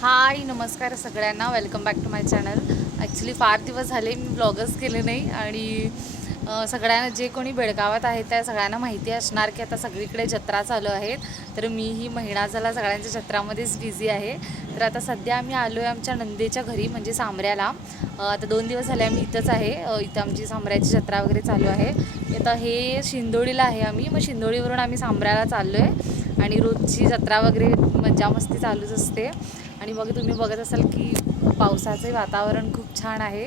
हाय नमस्कार सगळ्यांना, welcome back to my channel. Actually फार दिवस झाले मी ब्लॉगच केले नाही आणि सगळ्यांना जे कोणी बेळगावात आहेत त्या सगळ्यांना माहिती असणार की आता सगळीकडे जत्रा चालू आहेत. तर मीही महिना झाला सगळ्यांच्या जत्रामध्येच बिझी आहे. तर आता सध्या आम्ही आलो आहे आमच्या नंदेच्या घरी म्हणजे सामऱ्याला. आता 2 दिवस झाले आम्ही इथंच आहे. इथं आमची सामऱ्याची जत्रा वगैरे चालू आहे. आता हे शिंदोळीला आहे आम्ही, मग शिंदोळीवरून आम्ही सामऱ्याला चाललो आहे आणि रोजची जत्रा वगैरे मजा मस्ती चालूच असते. आणि मग तुम्ही बघत असाल की पावसाचे वातावरण खूप छान आहे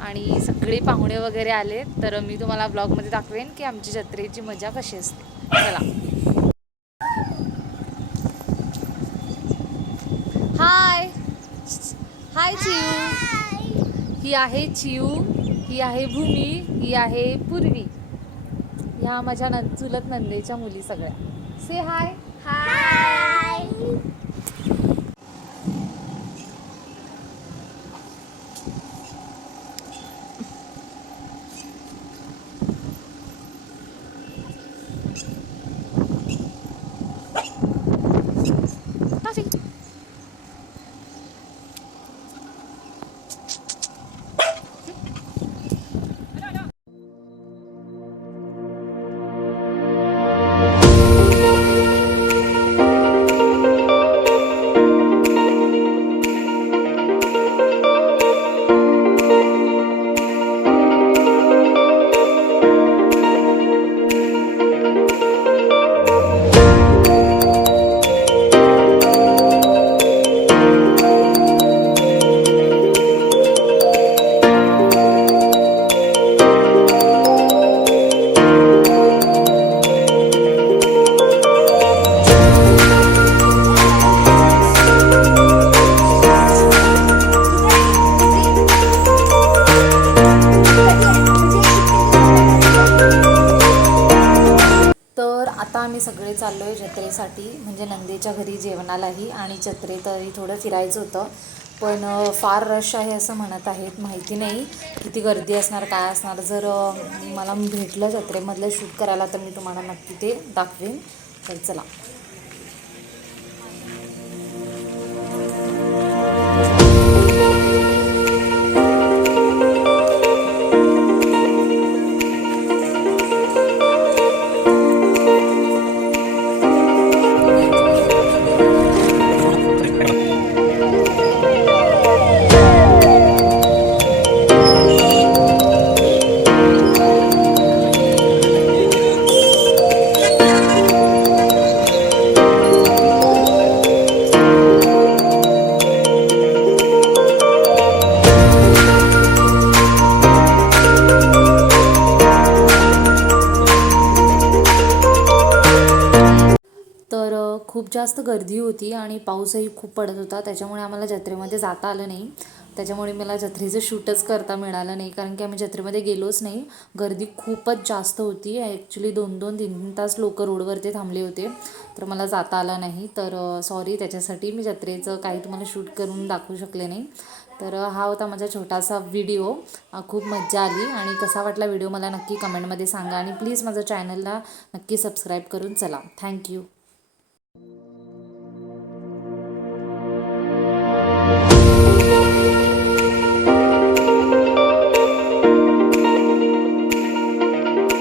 आणि सगळे पाहुणे वगैरे आले. तर मी तुम्हाला ब्लॉगमध्ये दाखवेन की आमची जत्रेची मजा कशी असते. चला. हाय हाय चिऊ. ही आहे चिऊ, ही आहे भूमी, ही आहे पूर्वी. ह्या माझ्या चुलत नंदेच्या मुली सगळ्या. से हाय. हाय. तर आता आम्ही सगळे चाललो आहे जत्रेसाठी, म्हणजे नंदेच्या घरी जेवणालाही आणि जत्रेतही थोडं फिरायचं होतं. पण फार रश आहे असं म्हणत आहेत, माहिती नाही किती गर्दी असणार काय असणार. जर मला भेटलं जत्रेमधलं शूट करायला तर मी तुम्हाला नक्की ते दाखवेन. तर चला. तर खूप जास्त गर्दी होती आणि पाऊसही खूप पडत होता, त्याच्यामुळे आम्हाला जत्रेमध्ये जाता आलं नाही. त्याच्यामुळे मला जत्रेचं शूटच करता मिळालं नाही, कारण की आम्ही जत्रेमध्ये गेलोच नाही. गर्दी खूपच जास्त होती. ॲक्च्युली 2-2, 3-3 तास लोक रोडवरती थांबले होते, तर मला जाता आलं नाही. तर सॉरी, त्याच्यासाठी मी जत्रेचं काही तुम्हाला शूट करून दाखवू शकले नाही. तर हा होता माझा छोटासा व्हिडिओ. खूप मज्जा आली आणि कसा वाटला व्हिडिओ मला नक्की कमेंटमध्ये सांगा आणि प्लीज माझं चॅनलला नक्की सबस्क्राईब करून चला. थँक्यू.